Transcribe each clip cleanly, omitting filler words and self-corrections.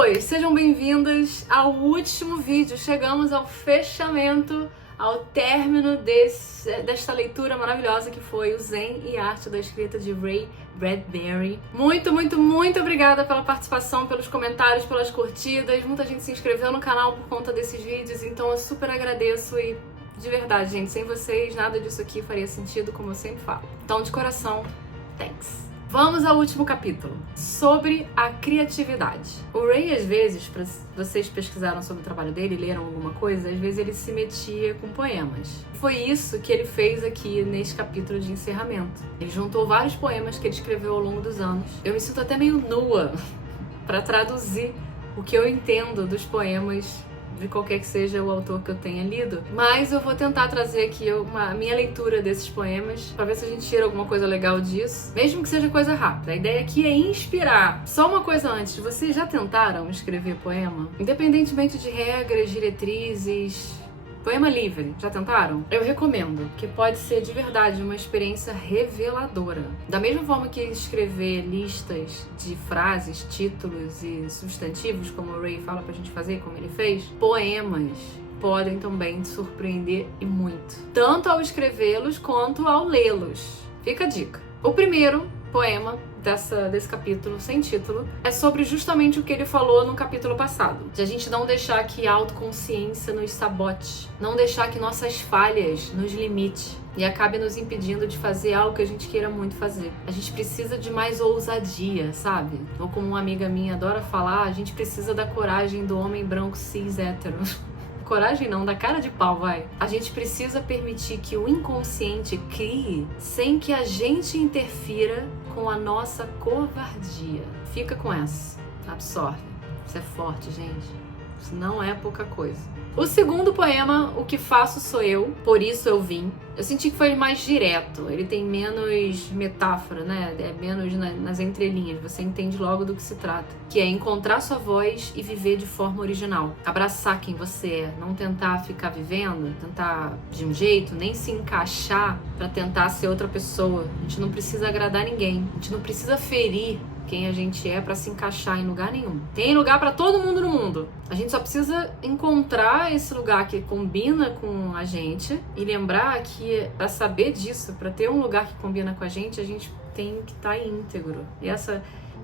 pessoas, sejam bem-vindas ao último vídeo. Chegamos ao fechamento, ao término desta leitura maravilhosa que foi o Zen e Arte da Escrita de Ray Bradbury. Muito obrigada pela participação, pelos comentários, pelas curtidas. Muita gente se inscreveu no canal por conta desses vídeos, então eu super agradeço e de verdade, gente, sem vocês nada disso aqui faria sentido, como eu sempre falo. Então, de coração, thanks! Vamos ao último capítulo, sobre a criatividade. O Ray, às vezes, para vocês pesquisaram sobre o trabalho dele, leram alguma coisa, às vezes ele se metia com poemas. Foi isso que ele fez aqui nesse capítulo de encerramento. Ele juntou vários poemas que ele escreveu ao longo dos anos. Eu me sinto até meio nua para traduzir o que eu entendo dos poemas de qualquer que seja o autor que eu tenha lido, mas eu vou tentar trazer aqui a minha leitura desses poemas para ver se a gente tira alguma coisa legal disso, mesmo que seja coisa rápida. A ideia aqui é inspirar. Só uma coisa antes, vocês já tentaram escrever poema? Independentemente de regras, diretrizes, poema livre, já tentaram? Eu recomendo, que pode ser de verdade uma experiência reveladora. Da mesma forma que escrever listas de frases, títulos e substantivos, como o Ray fala pra gente fazer, como ele fez, poemas podem também te surpreender e muito. Tanto ao escrevê-los quanto ao lê-los. Fica a dica. O primeiro poema desse capítulo sem título é sobre justamente o que ele falou no capítulo passado, de a gente não deixar que a autoconsciência nos sabote, não deixar que nossas falhas nos limite e acabe nos impedindo de fazer algo que a gente queira muito fazer. A gente precisa de mais ousadia, sabe? Ou como uma amiga minha adora falar, a gente precisa da coragem do homem branco cis hétero. Coragem não, da cara de pau, vai. A gente precisa permitir que o inconsciente crie sem que a gente interfira com a nossa covardia. Fica com essa. Absorve. Isso é forte, gente. Isso não é pouca coisa. O segundo poema, O Que Faço Sou Eu, Por Isso Eu Vim. Eu senti que foi mais direto, ele tem menos metáfora, né? É menos nas entrelinhas, você entende logo do que se trata. Que é encontrar sua voz e viver de forma original. Abraçar quem você é, não tentar ficar vivendo, tentar de um jeito, nem se encaixar pra tentar ser outra pessoa. A gente não precisa agradar ninguém, a gente não precisa ferir quem a gente é pra se encaixar em lugar nenhum. Tem lugar pra todo mundo no mundo. A gente só precisa encontrar esse lugar que combina com a gente e lembrar que pra saber disso, pra ter um lugar que combina com a gente tem que estar íntegro. E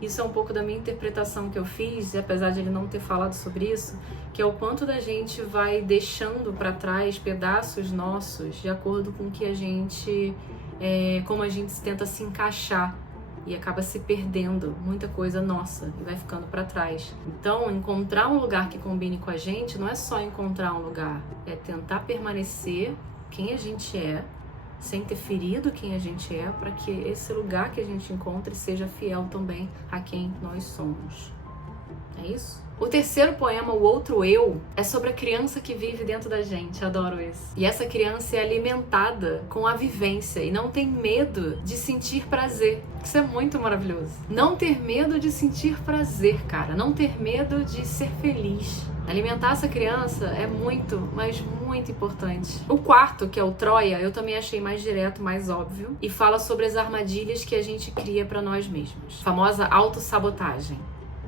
isso é um pouco da minha interpretação que eu fiz, e apesar de ele não ter falado sobre isso, que é o quanto da gente vai deixando pra trás pedaços nossos de acordo com que a gente, como a gente tenta se encaixar. E acaba se perdendo muita coisa nossa e vai ficando pra trás. Então, encontrar um lugar que combine com a gente não é só encontrar um lugar, é tentar permanecer quem a gente é, sem ter ferido quem a gente é, para que esse lugar que a gente encontre seja fiel também a quem nós somos. É isso? O terceiro poema, O Outro Eu, é sobre a criança que vive dentro da gente. Adoro isso. E essa criança é alimentada com a vivência e não tem medo de sentir prazer. Isso é muito maravilhoso. Não ter medo de sentir prazer, cara. Não ter medo de ser feliz. Alimentar essa criança é muito, mas muito importante. O quarto, que é o Troia, eu também achei mais direto, mais óbvio. E fala sobre as armadilhas que a gente cria pra nós mesmos. A famosa autossabotagem.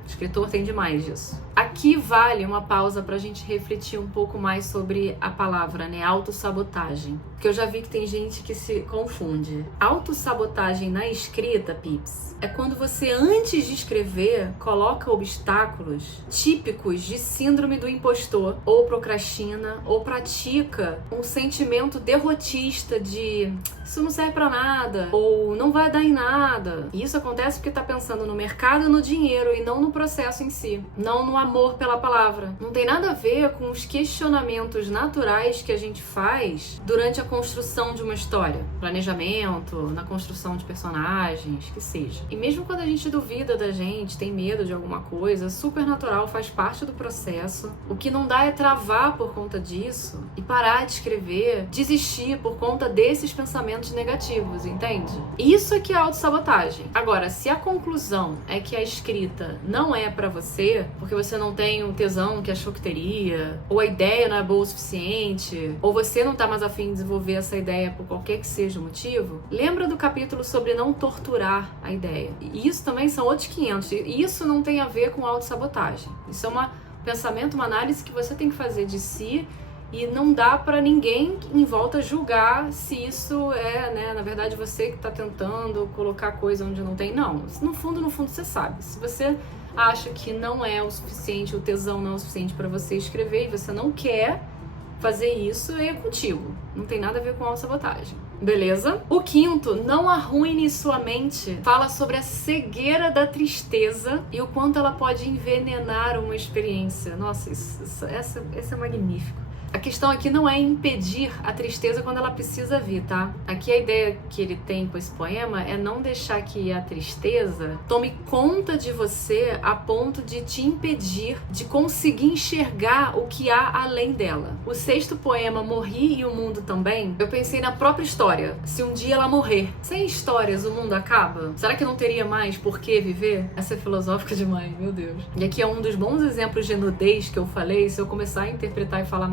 O escritor tem demais disso. Aqui vale uma pausa pra gente refletir um pouco mais sobre a palavra, né? Autossabotagem. Porque eu já vi que tem gente que se confunde. Autossabotagem na escrita, pips, é quando você, antes de escrever, coloca obstáculos típicos de síndrome do impostor, ou procrastina, ou pratica um sentimento derrotista de isso não serve pra nada, ou não vai dar em nada. E isso acontece porque tá pensando no mercado e no dinheiro, e não no processo em si. Não no amor pela palavra. Não tem nada a ver com os questionamentos naturais que a gente faz durante a construção de uma história. Planejamento, na construção de personagens, que seja. E mesmo quando a gente duvida da gente, tem medo de alguma coisa, super natural, faz parte do processo. O que não dá é travar por conta disso e parar de escrever, desistir por conta desses pensamentos negativos, entende? Isso é que é autossabotagem. Agora, se a conclusão é que a escrita não não é pra você, porque você não tem o tesão que achou que teria, ou a ideia não é boa o suficiente, ou você não tá mais afim de desenvolver essa ideia por qualquer que seja o motivo, lembra do capítulo sobre não torturar a ideia. E isso também são outros 500. E isso não tem a ver com autossabotagem. Isso é um pensamento, uma análise que você tem que fazer de si. E não dá pra ninguém em volta julgar se isso é, né, na verdade você que tá tentando colocar coisa onde não tem. Não, no fundo você sabe. Se você acha que não é o suficiente, o tesão não é o suficiente pra você escrever e você não quer fazer isso, é contigo. Não tem nada a ver com autossabotagem. Beleza? O quinto, não arruine sua mente, fala sobre a cegueira da tristeza e o quanto ela pode envenenar uma experiência. Nossa, essa é magnífico. A questão aqui não é impedir a tristeza quando ela precisa vir, tá? Aqui a ideia que ele tem com esse poema é não deixar que a tristeza tome conta de você a ponto de te impedir de conseguir enxergar o que há além dela. O sexto poema, Morri e o Mundo Também, eu pensei na própria história. Se um dia ela morrer, sem histórias o mundo acaba? Será que não teria mais por que viver? Essa é filosófica demais, meu Deus. E aqui é um dos bons exemplos de nudez que eu falei. Se eu começar a interpretar e falar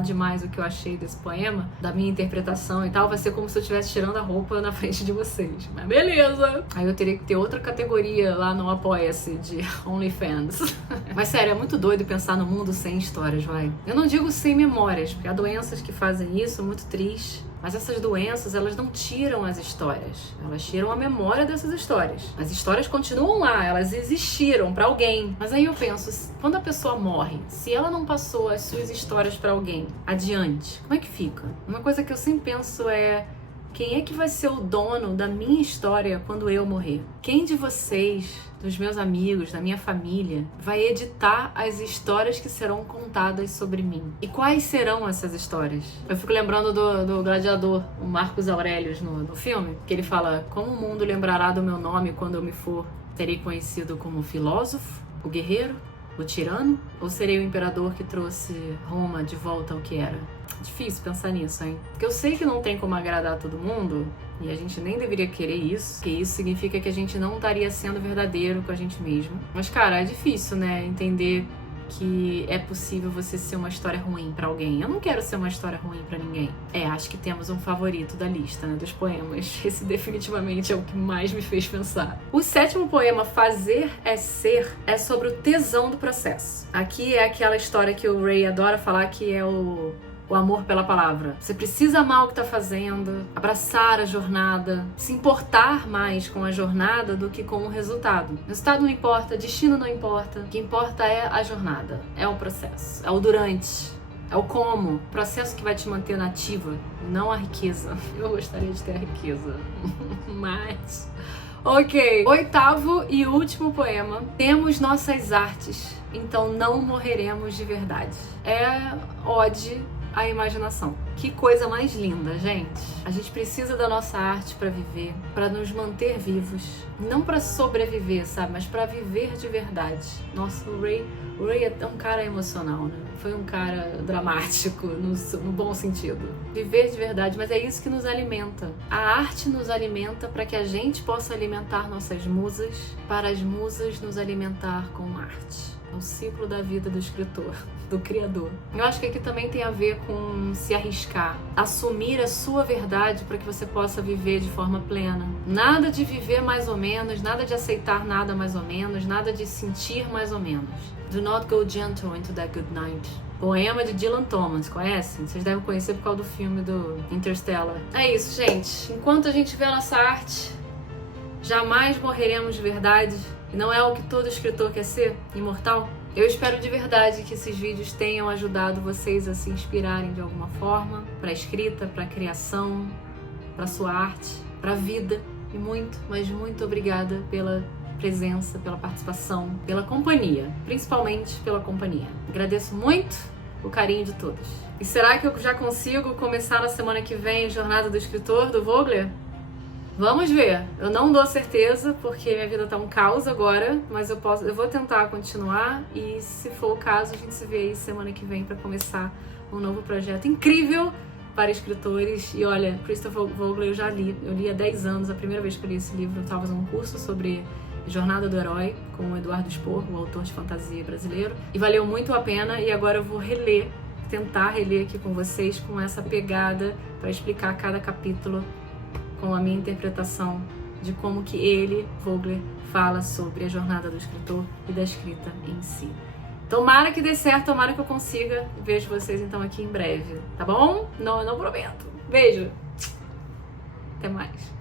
demais o que eu achei desse poema, da minha interpretação e tal, vai ser como se eu estivesse tirando a roupa na frente de vocês. Mas beleza! Aí eu teria que ter outra categoria lá no Apoia-se de OnlyFans. Mas sério, é muito doido pensar no mundo sem histórias, vai. Eu não digo sem memórias, porque há doenças que fazem isso, muito triste. Mas essas doenças, elas não tiram as histórias. Elas tiram a memória dessas histórias. As histórias continuam lá, elas existiram pra alguém. Mas aí eu penso, quando a pessoa morre, se ela não passou as suas histórias pra alguém adiante, como é que fica? Uma coisa que eu sempre penso é: quem é que vai ser o dono da minha história quando eu morrer? Quem de vocês, dos meus amigos, da minha família, vai editar as histórias que serão contadas sobre mim? E quais serão essas histórias? Eu fico lembrando do gladiador, o Marcos Aurelius, no filme, que ele fala: como o mundo lembrará do meu nome quando eu me for? Serei conhecido como o filósofo, o guerreiro, o tirano? Ou serei o imperador que trouxe Roma de volta ao que era? Difícil pensar nisso, hein? Porque eu sei que não tem como agradar todo mundo, e a gente nem deveria querer isso, porque isso significa que a gente não estaria sendo verdadeiro com a gente mesmo. Mas, cara, é difícil, né? Entender que é possível você ser uma história ruim pra alguém. Eu não quero ser uma história ruim pra ninguém. Acho que temos um favorito da lista, né, dos poemas. Esse definitivamente é o que mais me fez pensar. O sétimo poema, Fazer é Ser, é sobre o tesão do processo. Aqui é aquela história que o Ray adora falar, que é o amor pela palavra. Você precisa amar o que tá fazendo, abraçar a jornada, se importar mais com a jornada do que com o resultado. O resultado não importa, destino não importa. O que importa é a jornada, é o processo, é o durante, é o como. O processo que vai te manter nativa, não a riqueza. Eu gostaria de ter a riqueza, mas... Ok, oitavo e último poema. Temos nossas artes, então não morreremos de verdade. É ode à imaginação. Que coisa mais linda, gente. A gente precisa da nossa arte pra viver, pra nos manter vivos. Não pra sobreviver, sabe? Mas pra viver de verdade. Nossa, o Ray é um cara emocional, né? Foi um cara dramático, no bom sentido. Viver de verdade, mas é isso que nos alimenta. A arte nos alimenta para que a gente possa alimentar nossas musas, para as musas nos alimentar com arte. É o ciclo da vida do escritor, do criador. Eu acho que aqui também tem a ver com se arriscar, assumir a sua verdade para que você possa viver de forma plena. Nada de viver mais ou menos, nada de aceitar nada mais ou menos, nada de sentir mais ou menos. Do not go gentle into that good night. Poema de Dylan Thomas, conhecem? Vocês devem conhecer por causa do filme do Interstellar. É isso, gente. Enquanto a gente vê a nossa arte, jamais morreremos de verdade. E não é o que todo escritor quer ser, imortal. Eu espero de verdade que esses vídeos tenham ajudado vocês a se inspirarem de alguma forma para a escrita, para a criação, para a sua arte, para a vida. E muito, mas muito obrigada pela presença, pela participação, pela companhia, principalmente pela companhia. Agradeço muito o carinho de todos. E será que eu já consigo começar na semana que vem a Jornada do Escritor, do Vogler? Vamos ver. Eu não dou certeza, porque minha vida tá um caos agora, mas eu vou tentar continuar e, se for o caso, a gente se vê aí semana que vem para começar um novo projeto incrível para escritores. E olha, Christopher Vogler eu já li. Eu li há 10 anos, a primeira vez que eu li esse livro, eu estava fazendo um curso sobre Jornada do Herói, com o Eduardo Spor, o autor de fantasia brasileiro. E valeu muito a pena, e agora eu vou tentar reler aqui com vocês com essa pegada para explicar cada capítulo com a minha interpretação de como que ele, Vogler, fala sobre a jornada do escritor e da escrita em si. Tomara que dê certo, tomara que eu consiga. Vejo vocês então aqui em breve, tá bom? Não prometo. Beijo! Até mais!